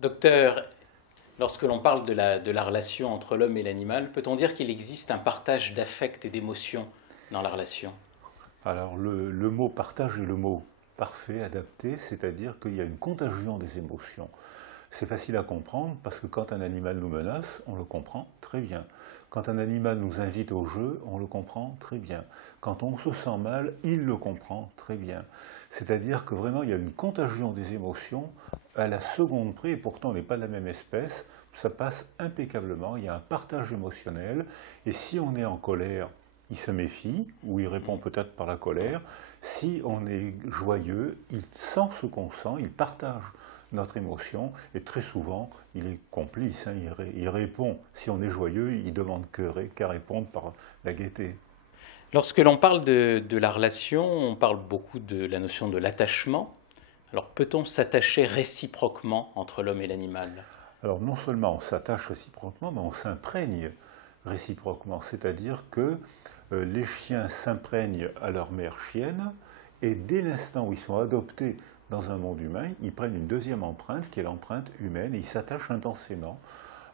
Docteur, lorsque l'on parle de la relation entre l'homme et l'animal, peut-on dire qu'il existe un partage d'affect et d'émotions dans la relation? Alors le mot partage est le mot parfait, adapté, c'est-à-dire qu'il y a une contagion des émotions. C'est facile à comprendre parce que quand un animal nous menace, on le comprend très bien. Quand un animal nous invite au jeu, on le comprend très bien. Quand on se sent mal, il le comprend très bien. C'est-à-dire que vraiment il y a une contagion des émotions à la seconde près, et pourtant on n'est pas de la même espèce, ça passe impeccablement, il y a un partage émotionnel, et si on est en colère, il se méfie, ou il répond peut-être par la colère. Si on est joyeux, il sent ce qu'on sent, il partage notre émotion, et très souvent, il est complice, hein, il répond. Si on est joyeux, il demande qu'à répondre par la gaieté. Lorsque l'on parle de la relation, on parle beaucoup de la notion de l'attachement. Alors peut-on s'attacher réciproquement entre l'homme et l'animal? Alors non seulement on s'attache réciproquement, mais on s'imprègne réciproquement. C'est-à-dire que les chiens s'imprègnent à leur mère chienne, et dès l'instant où ils sont adoptés dans un monde humain, ils prennent une deuxième empreinte qui est l'empreinte humaine, et ils s'attachent intensément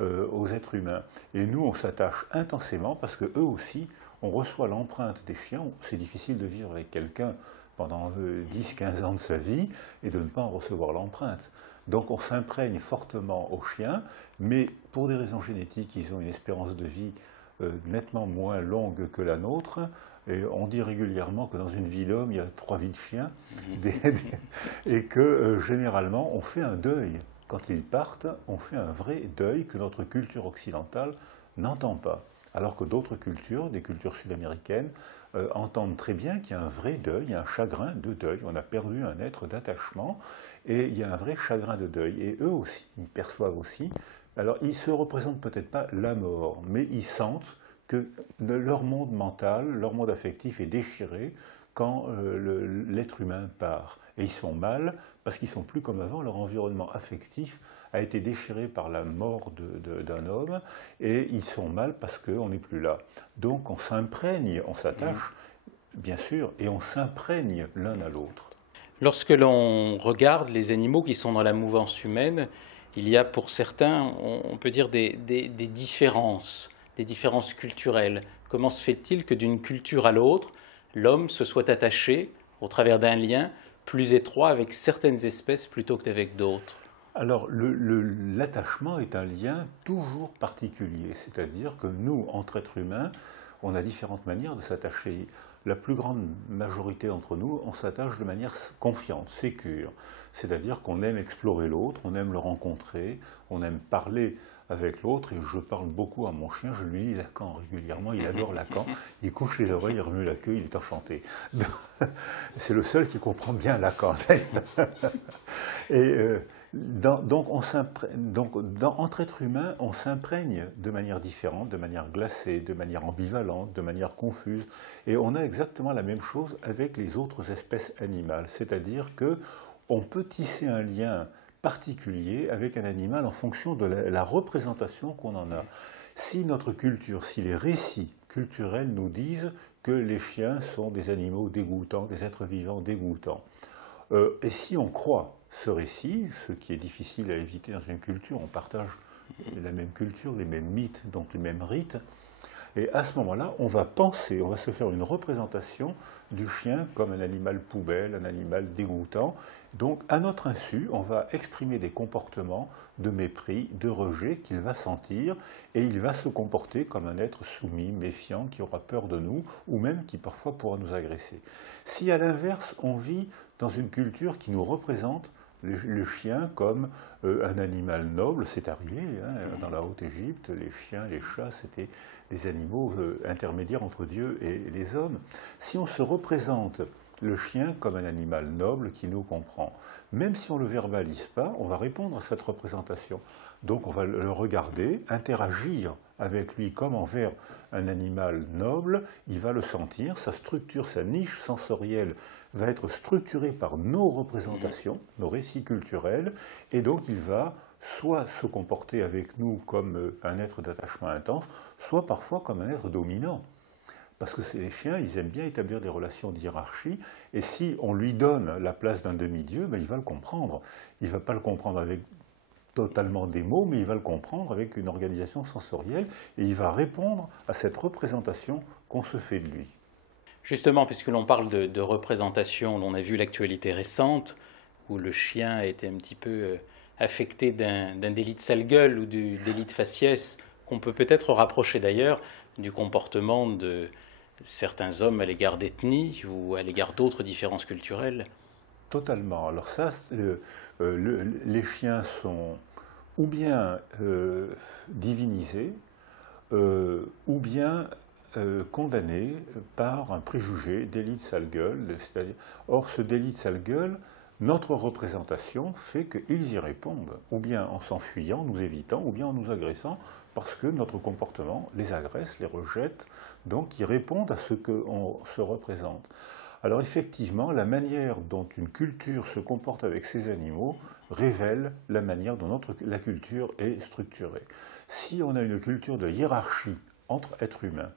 aux êtres humains. Et nous, on s'attache intensément parce que eux aussi, on reçoit l'empreinte des chiens. C'est difficile de vivre avec quelqu'un pendant 10-15 ans de sa vie et de ne pas en recevoir l'empreinte. Donc on s'imprègne fortement aux chiens, mais pour des raisons génétiques, ils ont une espérance de vie nettement moins longue que la nôtre. Et on dit régulièrement que dans une vie d'homme, il y a 3 vies de chiens, et que généralement, on fait un deuil. Quand ils partent, on fait un vrai deuil que notre culture occidentale n'entend pas. Alors que d'autres cultures, des cultures sud-américaines, entendent très bien qu'il y a un vrai deuil, il y a un chagrin de deuil. On a perdu un être d'attachement et il y a un vrai chagrin de deuil. Et eux aussi, ils perçoivent aussi. Alors, ils ne se représentent peut-être pas la mort, mais ils sentent que leur monde mental, leur monde affectif est déchiré quand l'être humain part. Et ils sont mal parce qu'ils sont plus comme avant, leur environnement affectif a été déchiré par la mort d'un homme, et ils sont mal parce qu'on n'est plus là. Donc on s'imprègne, on s'attache, bien sûr, et on s'imprègne l'un à l'autre. Lorsque l'on regarde les animaux qui sont dans la mouvance humaine, il y a pour certains, on peut dire, des différences culturelles. Comment se fait-il que d'une culture à l'autre, l'homme se soit attaché, au travers d'un lien plus étroit avec certaines espèces plutôt qu'avec d'autres? Alors, l'attachement est un lien toujours particulier, c'est-à-dire que nous, entre êtres humains, on a différentes manières de s'attacher. La plus grande majorité d'entre nous, on s'attache de manière confiante, sécure. C'est-à-dire qu'on aime explorer l'autre, on aime le rencontrer, on aime parler avec l'autre, et je parle beaucoup à mon chien, je lui lis Lacan régulièrement, il adore Lacan, il couche les oreilles, il remue la queue, il est enchanté. C'est le seul qui comprend bien Lacan. Et entre êtres humains, on s'imprègne de manière différente, de manière glacée, de manière ambivalente, de manière confuse. Et on a exactement la même chose avec les autres espèces animales. C'est-à-dire que on peut tisser un lien particulier avec un animal en fonction de la représentation qu'on en a. Si notre culture, si les récits culturels nous disent que les chiens sont des animaux dégoûtants, des êtres vivants dégoûtants, et si on croit ce récit, ce qui est difficile à éviter dans une culture, on partage la même culture, les mêmes mythes, donc les mêmes rites, et à ce moment-là, on va penser, on va se faire une représentation du chien comme un animal poubelle, un animal dégoûtant. Donc, à notre insu, on va exprimer des comportements de mépris, de rejet qu'il va sentir, et il va se comporter comme un être soumis, méfiant, qui aura peur de nous, ou même qui parfois pourra nous agresser. Si à l'inverse, on vit dans une culture qui nous représente le chien comme un animal noble, c'est arrivé hein, dans la Haute-Égypte, les chiens, les chats, c'était des animaux intermédiaires entre Dieu et les hommes. Si on se représente le chien comme un animal noble qui nous comprend, même si on ne le verbalise pas, on va répondre à cette représentation. Donc on va le regarder, interagir avec lui comme envers un animal noble, il va le sentir, sa structure, sa niche sensorielle va être structurée par nos représentations, nos récits culturels, et donc il va soit se comporter avec nous comme un être d'attachement intense, soit parfois comme un être dominant. Parce que les chiens, ils aiment bien établir des relations de hiérarchie, et si on lui donne la place d'un demi-dieu, ben, il va le comprendre. Il ne va pas le comprendre avec totalement des mots, mais il va le comprendre avec une organisation sensorielle et il va répondre à cette représentation qu'on se fait de lui. Justement, puisque l'on parle de représentation, on a vu l'actualité récente où le chien a été un petit peu affecté d'un délit de sale gueule ou du délit de faciès, qu'on peut peut-être rapprocher d'ailleurs du comportement de certains hommes à l'égard d'ethnies ou à l'égard d'autres différences culturelles. Totalement. Alors ça, les chiens sont ou bien divinisés, ou bien condamnés par un préjugé, délit de sale gueule. Or, ce délit de sale gueule, notre représentation fait qu'ils y répondent, ou bien en s'enfuyant, nous évitant, ou bien en nous agressant, parce que notre comportement les agresse, les rejette, donc ils répondent à ce qu'on se représente. Alors effectivement, la manière dont une culture se comporte avec ces animaux révèle la manière dont la culture est structurée. Si on a une culture de hiérarchie entre êtres humains,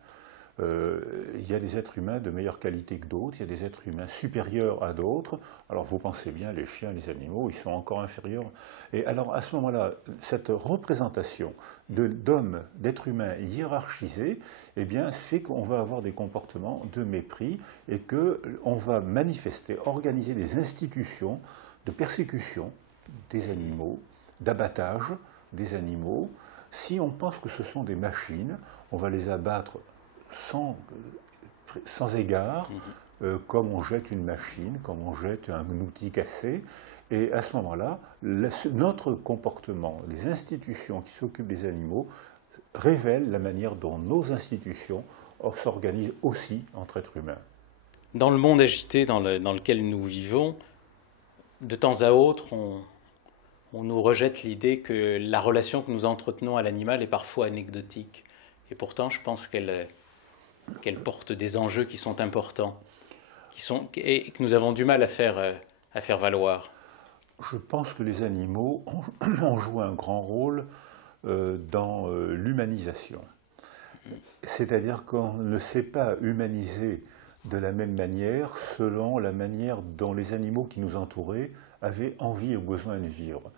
il y a des êtres humains de meilleure qualité que d'autres, il y a des êtres humains supérieurs à d'autres. Alors vous pensez bien, les chiens, les animaux, ils sont encore inférieurs. Et alors à ce moment-là, cette représentation d'hommes, d'êtres humains hiérarchisés, eh bien, fait qu'on va avoir des comportements de mépris et qu'on va manifester, organiser des institutions de persécution des animaux, d'abattage des animaux. Si on pense que ce sont des machines, on va les abattre sans égard, comme on jette une machine, comme on jette un outil cassé. Et à ce moment-là, notre comportement, les institutions qui s'occupent des animaux, révèlent la manière dont nos institutions s'organisent aussi entre êtres humains. Dans le monde agité dans lequel nous vivons, de temps à autre, on nous rejette l'idée que la relation que nous entretenons à l'animal est parfois anecdotique. Et pourtant, je pense qu'elle porte des enjeux qui sont importants, et que nous avons du mal à faire valoir. Je pense que les animaux ont joué un grand rôle dans l'humanisation. C'est-à-dire qu'on ne sait pas humaniser de la même manière selon la manière dont les animaux qui nous entouraient avaient envie ou besoin de vivre.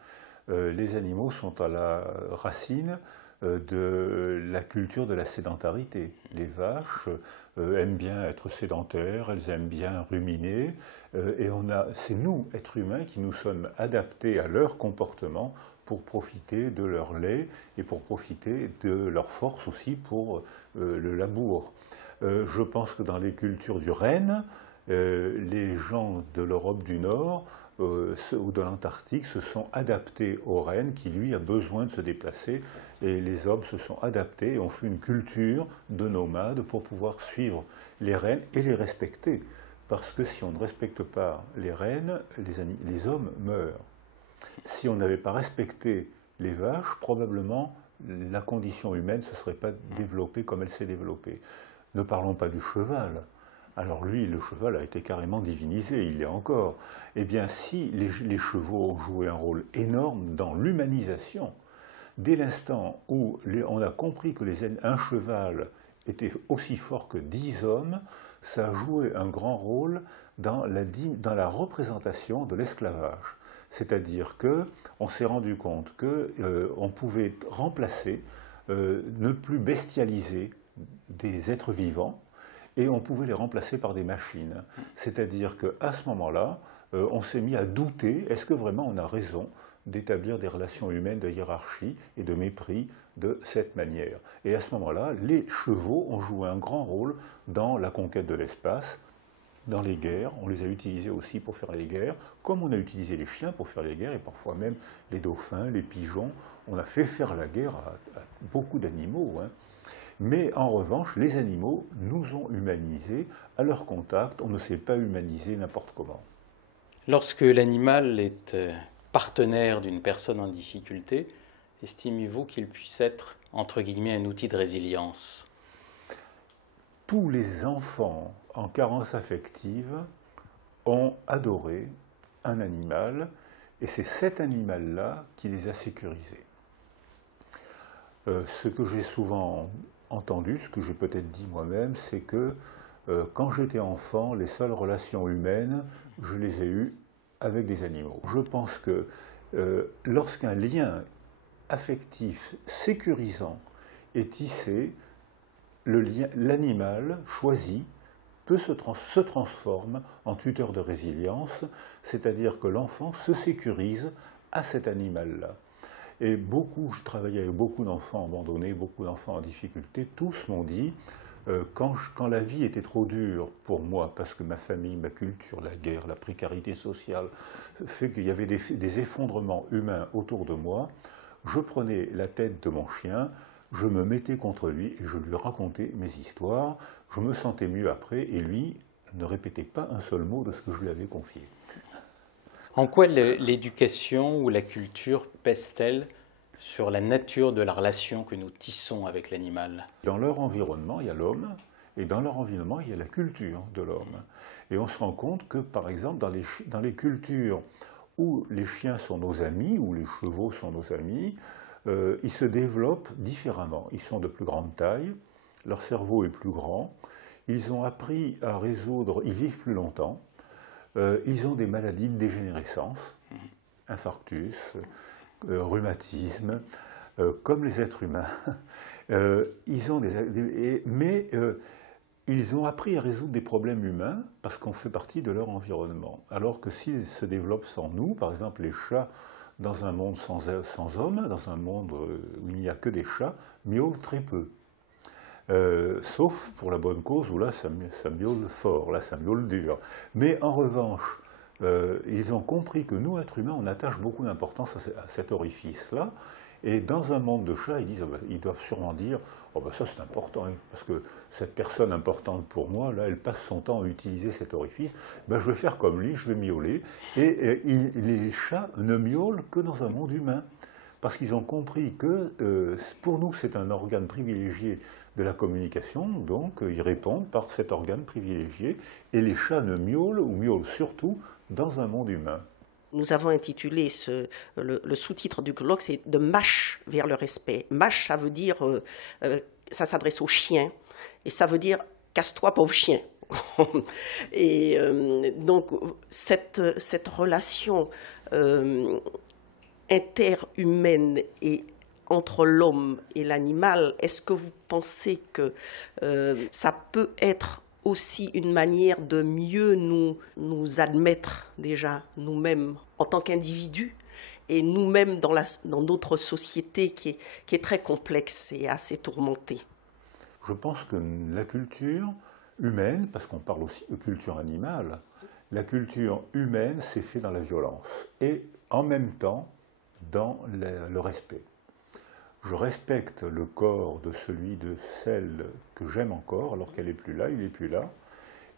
Les animaux sont à la racine de la culture de la sédentarité. Les vaches aiment bien être sédentaires, elles aiment bien ruminer, et c'est nous, êtres humains, qui nous sommes adaptés à leur comportement pour profiter de leur lait et pour profiter de leur force aussi pour le labour. Je pense que dans les cultures du renne, les gens de l'Europe du Nord ou de l'Antarctique se sont adaptés au renne qui, lui, a besoin de se déplacer. Et les hommes se sont adaptés et ont fait une culture de nomades pour pouvoir suivre les rennes et les respecter. Parce que si on ne respecte pas les rennes, les hommes meurent. Si on n'avait pas respecté les vaches, probablement la condition humaine ne se serait pas développée comme elle s'est développée. Ne parlons pas du cheval. Alors lui, le cheval a été carrément divinisé, il l'est encore. Eh bien, si les chevaux ont joué un rôle énorme dans l'humanisation, dès l'instant où on a compris que un cheval était aussi fort que 10 hommes, ça a joué un grand rôle dans la représentation de l'esclavage. C'est-à-dire qu'on s'est rendu compte qu'on pouvait remplacer, ne plus bestialiser des êtres vivants, et on pouvait les remplacer par des machines. C'est-à-dire qu'à ce moment-là, on s'est mis à douter, est-ce que vraiment on a raison d'établir des relations humaines de hiérarchie et de mépris de cette manière? Et à ce moment-là, les chevaux ont joué un grand rôle dans la conquête de l'espace, dans les guerres. On les a utilisés aussi pour faire les guerres, comme on a utilisé les chiens pour faire les guerres, et parfois même les dauphins, les pigeons. On a fait faire la guerre à beaucoup d'animaux, hein. Mais en revanche, les animaux nous ont humanisés à leur contact. On ne s'est pas humanisé n'importe comment. Lorsque l'animal est partenaire d'une personne en difficulté, estimez-vous qu'il puisse être, entre guillemets, un outil de résilience? Tous les enfants en carence affective ont adoré un animal, et c'est cet animal-là qui les a sécurisés. Ce que j'ai souvent entendu, ce que j'ai peut-être dit moi-même, c'est que quand j'étais enfant, les seules relations humaines, je les ai eues avec des animaux. Je pense que lorsqu'un lien affectif sécurisant est tissé, l'animal choisi se transforme en tuteur de résilience, c'est-à-dire que l'enfant se sécurise à cet animal-là. Et je travaillais avec beaucoup d'enfants abandonnés, beaucoup d'enfants en difficulté, tous m'ont dit, quand la vie était trop dure pour moi, parce que ma famille, ma culture, la guerre, la précarité sociale, fait qu'il y avait des effondrements humains autour de moi, je prenais la tête de mon chien, je me mettais contre lui et je lui racontais mes histoires, je me sentais mieux après, et lui ne répétait pas un seul mot de ce que je lui avais confié. En quoi l'éducation ou la culture pèse-t-elle sur la nature de la relation que nous tissons avec l'animal? Dans leur environnement, il y a l'homme, et dans leur environnement, il y a la culture de l'homme. Et on se rend compte que, par exemple, dans les cultures où les chiens sont nos amis, où les chevaux sont nos amis, ils se développent différemment. Ils sont de plus grande taille, leur cerveau est plus grand, ils ont appris à résoudre, ils vivent plus longtemps, ils ont des maladies de dégénérescence, infarctus, rhumatisme, comme les êtres humains. Ils ont appris à résoudre des problèmes humains parce qu'on fait partie de leur environnement. Alors que s'ils se développent sans nous, par exemple les chats dans un monde sans hommes, dans un monde où il n'y a que des chats, miaulent très peu. Sauf pour la bonne cause où là ça miaule fort, là ça miaule dur. Mais en revanche, ils ont compris que nous, êtres humains, on attache beaucoup d'importance à cet orifice-là. Et dans un monde de chats, ils doivent sûrement dire « Oh ben ça c'est important, hein, parce que cette personne importante pour moi, là, elle passe son temps à utiliser cet orifice, ben, je vais faire comme lui, je vais miauler. » Et les chats ne miaulent que dans un monde humain, parce qu'ils ont compris que pour nous c'est un organe privilégié de la communication, donc ils répondent par cet organe privilégié, et les chats ne miaulent, ou miaulent surtout, dans un monde humain. Nous avons intitulé le sous-titre du colloque, c'est « De mâche vers le respect ». Mâche, ça veut dire, ça s'adresse aux chiens, et ça veut dire « casse-toi, pauvre chien ». Et donc, cette relation interhumaine et entre l'homme et l'animal, est-ce que vous pensez que ça peut être aussi une manière de mieux nous admettre déjà nous-mêmes en tant qu'individus et nous-mêmes dans notre société qui est très complexe et assez tourmentée? Je pense que la culture humaine, parce qu'on parle aussi de culture animale, la culture humaine s'est faite dans la violence et en même temps dans le respect. Je respecte le corps de celle que j'aime encore, alors qu'elle n'est plus là, il n'est plus là.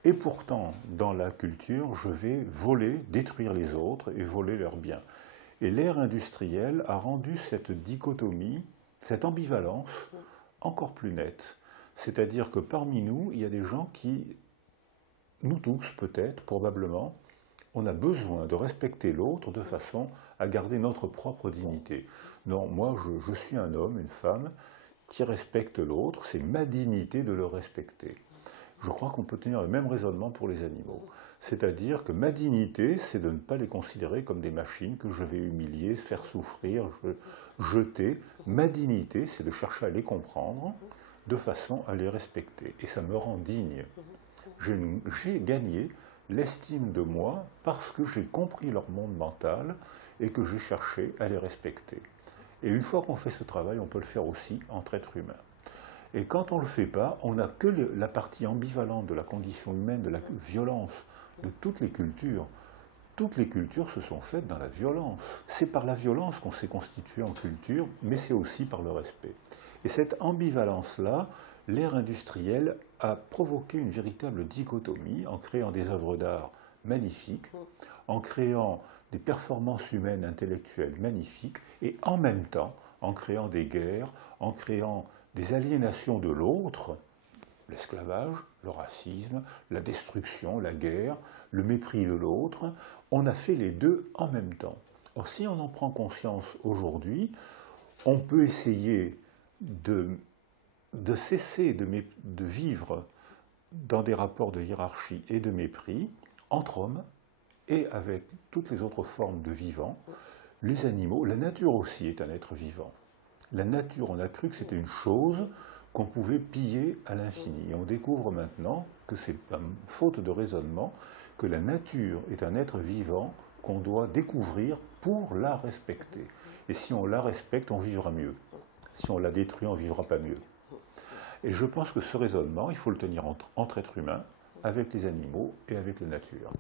Et pourtant, dans la culture, je vais voler, détruire les autres et voler leurs biens. Et l'ère industrielle a rendu cette dichotomie, cette ambivalence, encore plus nette. C'est-à-dire que parmi nous, il y a des gens qui, nous tous peut-être, probablement, on a besoin de respecter l'autre de façon à garder notre propre dignité. Non, moi je suis un homme, une femme qui respecte l'autre, c'est ma dignité de le respecter. Je crois qu'on peut tenir le même raisonnement pour les animaux. C'est-à-dire que ma dignité, c'est de ne pas les considérer comme des machines que je vais humilier, faire souffrir, jeter. Ma dignité, c'est de chercher à les comprendre de façon à les respecter. Et ça me rend digne. J'ai gagné l'estime de moi parce que j'ai compris leur monde mental et que j'ai cherché à les respecter. Et une fois qu'on fait ce travail, on peut le faire aussi entre êtres humains. Et quand on ne le fait pas, on n'a que la partie ambivalente de la condition humaine, de la violence de toutes les cultures. Toutes les cultures se sont faites dans la violence. C'est par la violence qu'on s'est constitué en culture, mais c'est aussi par le respect. Et cette ambivalence-là, l'ère industrielle a provoqué une véritable dichotomie en créant des œuvres d'art magnifiques, en créant des performances humaines intellectuelles magnifiques, et en même temps en créant des guerres, en créant des aliénations de l'autre, l'esclavage, le racisme, la destruction, la guerre, le mépris de l'autre. On a fait les deux en même temps. Or, si on en prend conscience aujourd'hui, on peut essayer de cesser de vivre dans des rapports de hiérarchie et de mépris entre hommes et avec toutes les autres formes de vivants, Les animaux, la nature aussi est un être vivant. La nature, on a cru que c'était une chose qu'on pouvait piller à l'infini. Et on découvre maintenant que c'est faute de raisonnement, que la nature est un être vivant qu'on doit découvrir pour la respecter. Et si on la respecte, on vivra mieux. Si on la détruit, on ne vivra pas mieux. Et je pense que ce raisonnement, il faut le tenir entre êtres humains, avec les animaux et avec la nature.